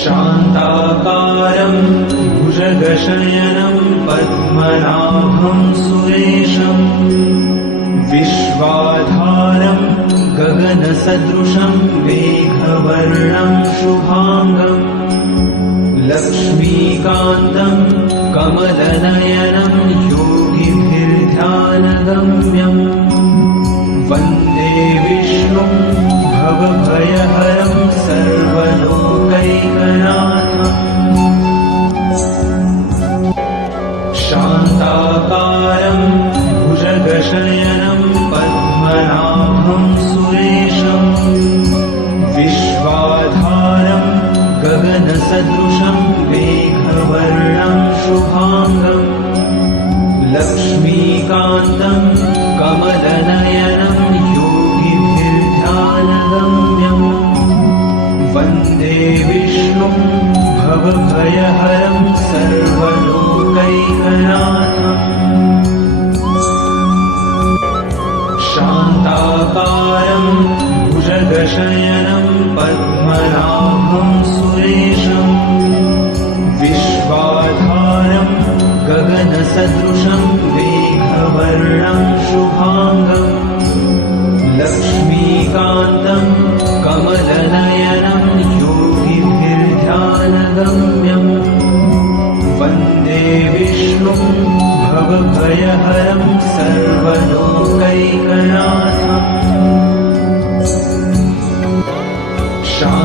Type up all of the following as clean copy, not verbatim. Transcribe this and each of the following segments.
शान्ताकारं भुजगशयनं पद्मनाभं सुरेशं विश्वाधारं गगनसदृशं मेघवर्णं शुभाङ्गम् लक्ष्मीकान्तं कमलनयनं योगिभिर्ध्यानगम्यम् वन्दे विष्णुं भवभयहरं सर्वलोकैकनाथम् शान्ताकारं भुजगशयनं पद्मनाभं सुरेशं विश्वाधारं गगनसदृशं मेघवर्णं शुभाङ्गम् लक्ष्मीकान्तं कमलनयनं योगिभिर्ध्यानगम्यम् वन्दे विष्णुं भवभयहरं सर्वलोकैकनाथम् शान्ताकारं भुजगशयनं पद्मनाभं सुरेशं विश्वाधारं गगनसदृशं मेघवर्णं शुभाङ्गम् लक्ष्मीकान्तं कमलनयनं योगिभिर्ध्यानगम्यम् वन्दे विष्णुं भवभयहरं सर्वलोकैकनाथम्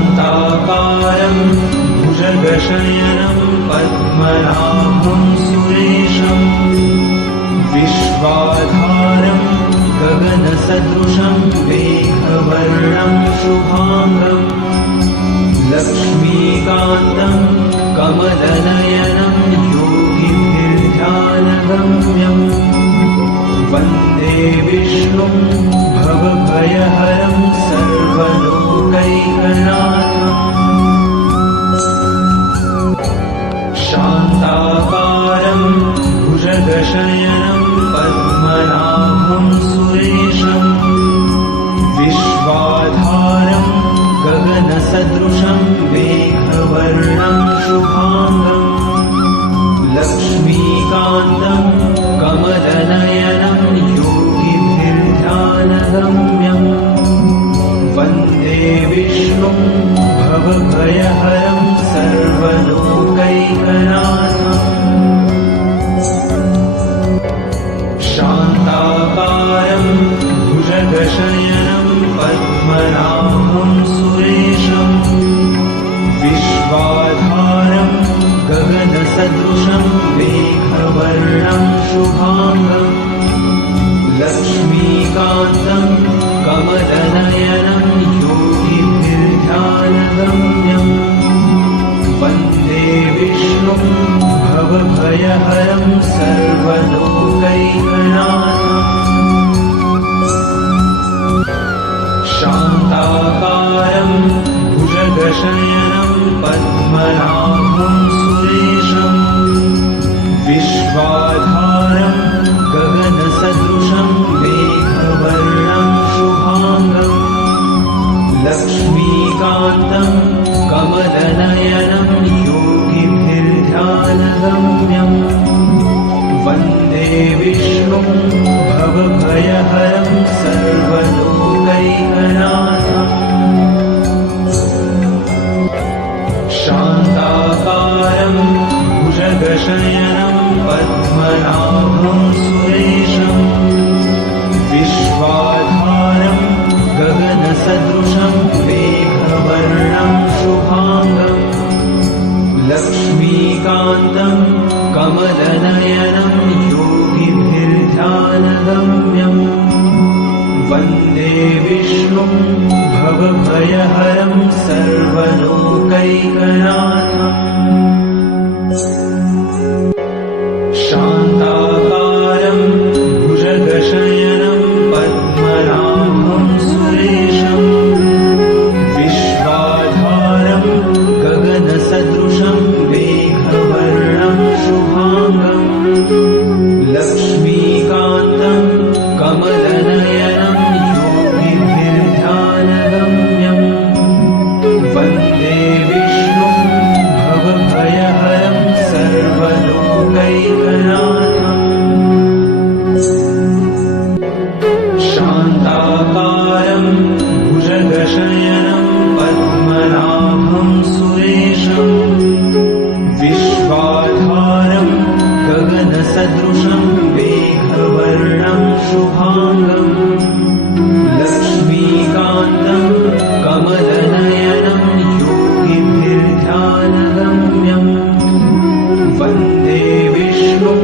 शान्ताकारं भुजगशयनं पद्मनाभं सुरेशं विश्वाधारं गगनसदृशं मेघवर्णं शुभाङ्गम् लक्ष्मीकान्तं कमलनयनं योगिभिर्ध्यानगम्यम् वन्दे विष्णुं भवभयहरं सर्वलोकैकनाथम् शान्ताकारं भुजगशयनं पद्मनाभं सुरेशं विश्वाधारं गगनसदृशं मेघवर्णं शुभाङ्गम् लक्ष्मीकान्तं कमलनयनं योगिभिर्ध्यानगम्यम् वन्दे विष्णुं भवभयहरं सर्वलोकैकनाथम् शान्ताकारं भुजगशयनं पद्मनाभं सुरेशं विश्वाधारं गगनसदृशं मेघवर्णं शुभाङ्गम् लक्ष्मीकान्तं कमलनयनं योगिभिर्ध्यानगम्यम् वन्दे विष्णुं भवभयहरं सर्वलोकैकनाथम् शान्ताकारं भुजगशयनं पद्मनाभं सुरेशं विश्वाधारं गगनसदृशं मेघवर्णं शुभाङ्गम् लक्ष्मीकान्तं कमलनयनं योगिभिर्ध्यानगम्यम् वन्दे विष्णुं भवभयहरं सर्वलोकैकनाथम् शान्ताकारं भुजगशयनं पद्मनाभं सुरेशं विश्वाधारं गगनसदृशं मेघवर्णं शुभाङ्गम् लक्ष्मीकान्तं कमलनयनं योगिभिर्ध्यानगम्यम् वन्दे विष्णुं भवभयहरं सर्वलोकैकनाथम् शान्ताकारं भुजगशयनं पद्मनाभं सुरेशं विश्वाधारं गगनसदृशं मेघवर्णं शुभाङ्गम् लक्ष्मीकान्तं कमलनयनं योगिभिर्ध्यानगम्यम् वन्दे विष्णुं सर्वलोकैकनाथम् शान्ताकारं भुजगशयनं पद्मनाभं सुरेशम् विश्वाधारं गगनसदृशं मेघवर्णं शुभाङ्गम् लक्ष्मीकान्तं कमलनयनं योगिभिर्ध्यानगम्यम् वन्दे विष्णुं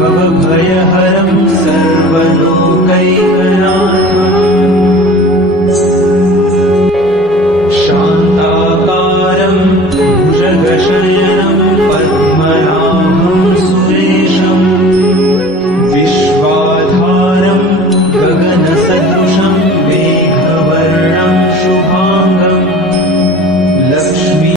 भवभयहरं सर्वलोकैकनाथम् शान्ताकारं भुजगशयनं पद्मनाभं सुरेशम् विश्वाधारं गगनसदृशं मेघवर्णं शुभाङ्गम् लक्ष्मी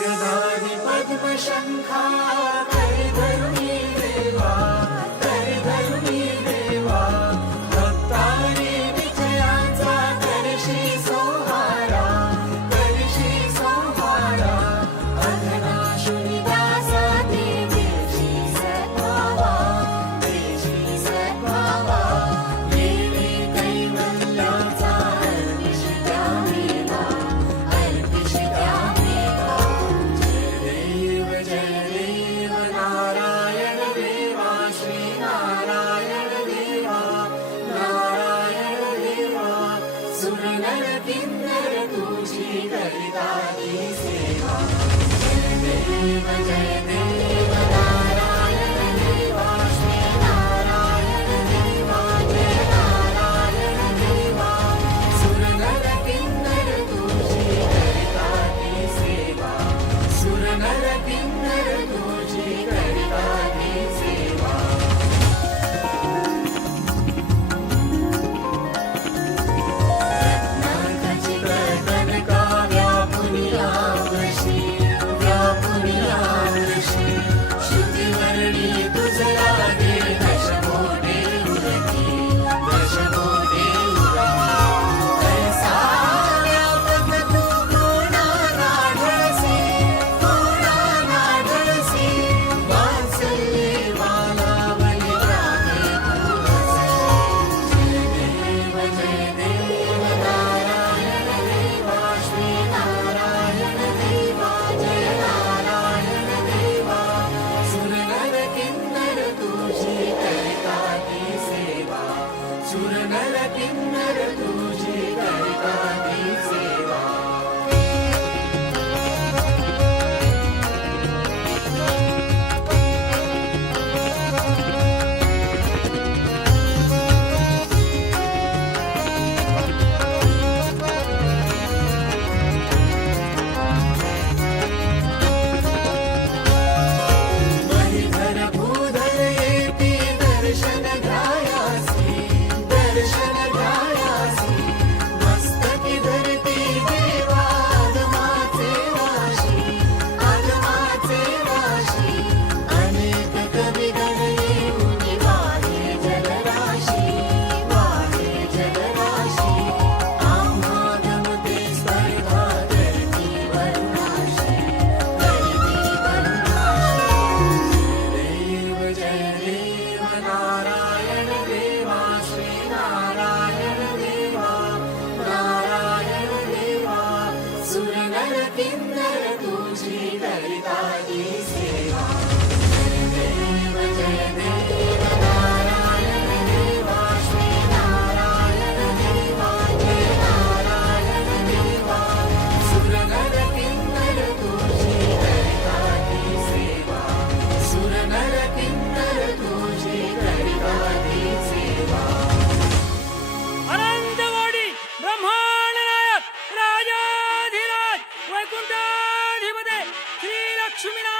गदाधि पद्मशङ्खा करिधरुणी देवा करिधरुणी देवा भक्तारी विजयाचा करशी सोहारा अधनाशुनी दासा देशी सद्भावा देवी कैवल्याचा अर्पिष्टा मेवा जय देव नारायण देवा श्रीनारायण देवा नारायण देवा सुरनर किन्नर तुझी करिता ती सेवा जय देव नारायण देवा श्रीनारायण देवा जय नारायण देवा सुरनर किन्नर तुझी करिता ती सेवा सुरनर किन्नर तुझी करिता ती सेवा रत्नाखचित कनका व्यापुनियावशी श्रुतिवर्णी तुझ लागे दशमोटे उरकी कैसा व्यापक तू कोणा नाढळसी वात्सल्ये वाला बलिरामे जय देव नारायण देवा श्रीनारायण देवा जय नारायण देवा सुरनर किन्नर तुझी करिता ती सेवा सुरनर किन्नर तुझी करिता ती सेवा बलिधर भूधर येती दर्शन घ्यायासी लक्ष्मीनारायण